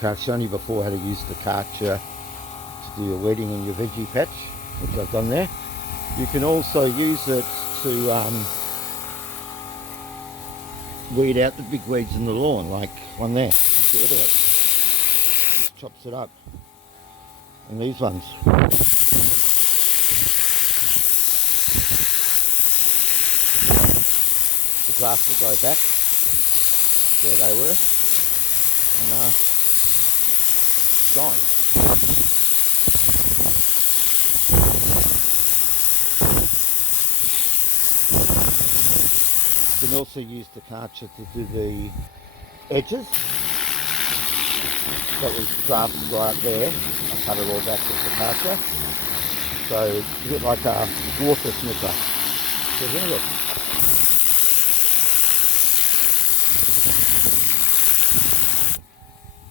Karcher, shown you before how to use the Karcher to do your weeding in your veggie patch, which I've done there. You can also use it to weed out the big weeds in the lawn, like one there. Just get rid of it. Just chops it up. And these ones. The grass will grow back where they were, and gone. You can also use the Karcher to do the edges. That was grass right up there. I cut it all back with the Karcher. So it's a bit like a water snipper. So here we go.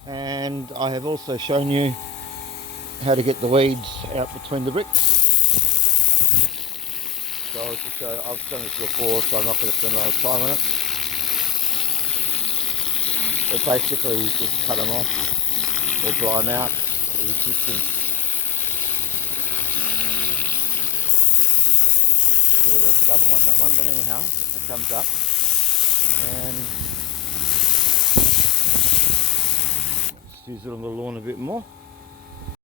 And I have also shown you how to get the weeds out between the bricks. So I've done this before, so I'm not going to spend a lot of time on it. But basically you just cut them off or dry them out at a distance. Give it a stubborn one, that one, but anyhow, it comes up. And just use it on the lawn a bit more.